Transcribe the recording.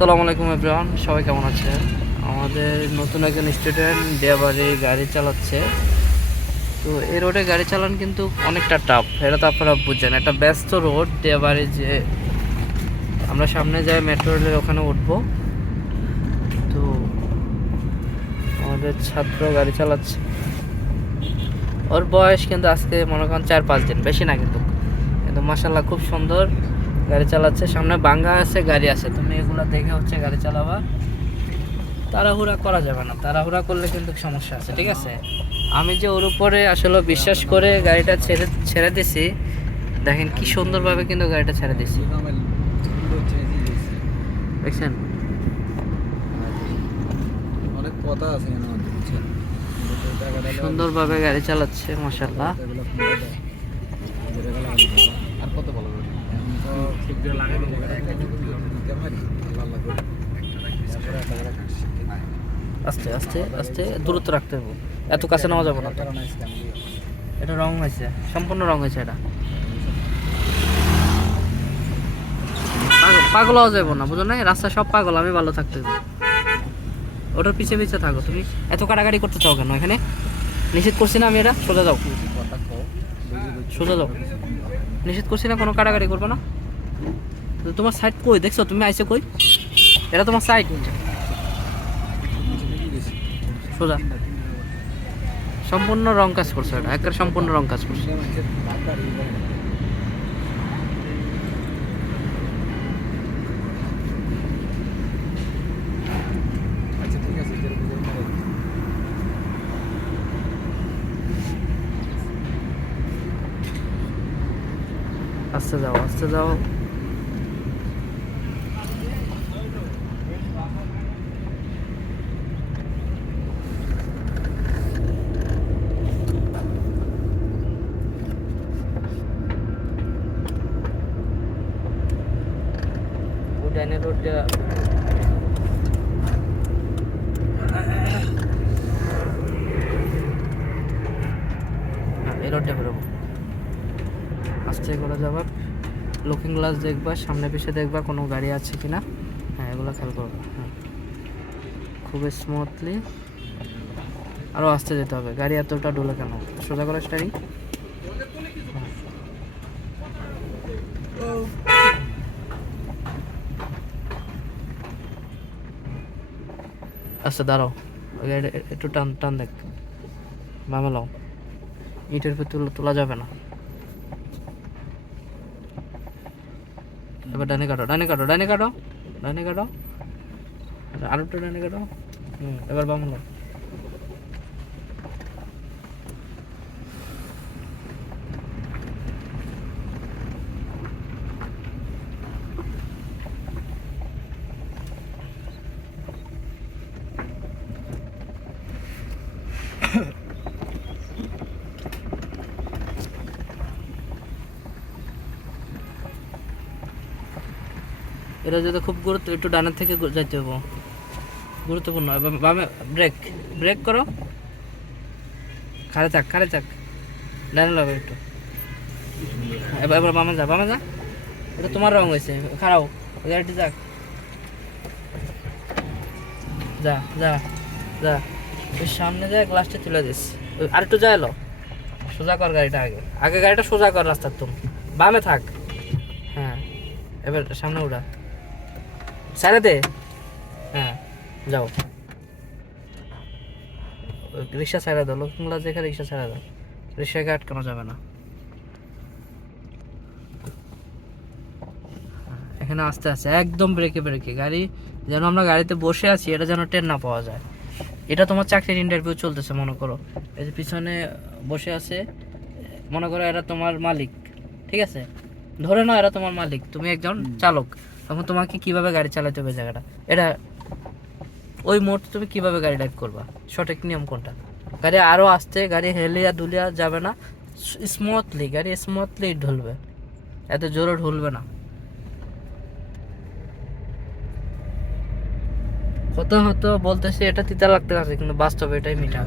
আসসালামু আলাইকুম এভরিওয়ান সবাই কেমন আছে আমাদের নতুন একজন স্টুডেন্ট দেয়াবাড়ি গাড়ি চালাচ্ছে। তো এই রোডে গাড়ি চালান কিন্তু অনেকটা টাফ এটা তো আপনারা বুঝছেন, একটা ব্যস্ত রোড দেয়াবাড়ি যে আমরা সামনে যাই মেট্রো রেলের ওখানে উঠবো। তো আমাদের ছাত্র গাড়ি চালাচ্ছে। ওর বয়স কিন্তু আজকে মনে করেন চার পাঁচ দিন, বেশি না কিন্তু। কিন্তু মাসাল্লাহ খুব সুন্দর। গাড়ি চালাচ্ছে সামনে বাঙ্গা আছে গাড়ি আছে। তুমি এগুলো দেখে হচ্ছে গাড়ি চালাবা। তাড়াহুড়া করা যাবে না তাড়াহুড়া করলে কিন্তু সমস্যা আছে ঠিক আছে? আমি যে ওর উপরে আসলে বিশ্বাস করে গাড়িটা ছেড়ে ছেড়ে দিছি দেখেন কি সুন্দরভাবে কিন্তু গাড়িটা ছেড়ে দিছি। দেখছেন? অনেক কথা আছে? সুন্দরভাবে গাড়ি চালাচ্ছে মাসাল্লাহ এগুলো ফোনে দেয়। যেটা গেলে আমাদের কথা। আর কত ভালো করে? আমি তো ঠিক দিয়ে লাগাই দিই, লাগাই দিই, আস্তে আস্তে আস্তে দূরত্ব রাখতে হবে। এত কাছে নেওয়া যাবে না এটা রং হয়েছে। সম্পূর্ণ রং হয়েছে এটা। পাগল- হওয়া যাবে না, বুঝো না রাস্তা সব পাগল, আমি ভালো থাকতে ওটার পিছে পিছে থাকো, তুমি এত কাটাকাটি করতে চাও কেন এখানে? নিষেধ করছি না আমি এটা? সোজা যাও। সোজা যাও। নিষেধ করছি না, কোনো কাটাকাটি করব না? তোমার সাইড কই? দেখছ? তুমি আইসে কই? এটা তোমার সাইড সোজা। সম্পূর্ণ রং কাজ করছ এটা। একটা সম্পূর্ণ রং কাজ করছ। আস্তে যাও আস্তে যাও। উডানের রোডটা হ্যাঁ, এই রোডটা বেরোবো আস্তে করে যাবার লুকিং গ্লাস দেখবা সামনে পিছে দেখবা কোনো গাড়ি আছে কি না হ্যাঁ এগুলো খেয়াল করব হ্যাঁ। খুবই স্মুথলি আরও আস্তে যেতে হবে। গাড়ি এতটা ডোলে কেন? সোজা করে স্টারিং আচ্ছা দাঁড়াও। একটু টান টান দেখ। বামে লাও ইটের উপর তুলা তোলা যাবে না। এবার ডানে কাটো ডানে কাটো ডানে কাটো ডানে কাটো। আর একটু ডানে কাটো। হুম, এবার বামলাও এটা যদি খুব গুরুত্ব, একটু ডানের থেকে যাইতে হব। গুরুত্বপূর্ণ। এবার বামে ব্রেক ব্রেক করো। খারে চাক খারে চাক ডানে লাগবে একটু। এবার এবার বামে যা বামে যা। এটা তোমার রং হয়েছে খারাও গাড়িটি যাক। যা যা যা। ওই সামনে যা গ্লাসটা তুলে দিস। ওই আরেকটু যা এলো। সোজা কর গাড়িটা আগে। আগে গাড়িটা সোজা কর রাস্তার তুমি। বামে থাক। হ্যাঁ। এবার সামনে উড়া সাইডে দে হ্যাঁ। যাও। রিক্সা সাইডে দাও লক্ষ্মী গ্লাস দেখে রিক্সা সাইডে দাও। রিক্সাকে আটকানো যাবে না? এখানে আস্তে আস্তে একদম ব্রেকে ব্রেকে গাড়ি যেন আমরা গাড়িতে বসে আছি এটা যেন ট্রেন না পাওয়া যায়। এটা তোমার চাকরির ইন্টারভিউ চলতেছে মনে করো। এই যে পিছনে বসে আছে মনে করো এরা তোমার মালিক ঠিক আছে? ধরে নাও এরা তোমার মালিক তুমি একজন চালক। তখন তোমাকে কীভাবে গাড়ি চালাতে হবে জায়গাটা? এটা, ওই মুহূর্তে তুমি কীভাবে গাড়ি ড্রাইভ করবা? সঠিক নিয়ম কোনটা? গাড়ি আরও আসতে, গাড়ি হেলিয়া দুলিয়া যাবে না স্মুথলি গাড়ি স্মুথলি ঢুলবে। এত জোরে ঢুলবে না। হতো হতো বলতেছে, এটা তিতা লাগতে আছে, কিন্তু বাস্তবে এটাই মিঠা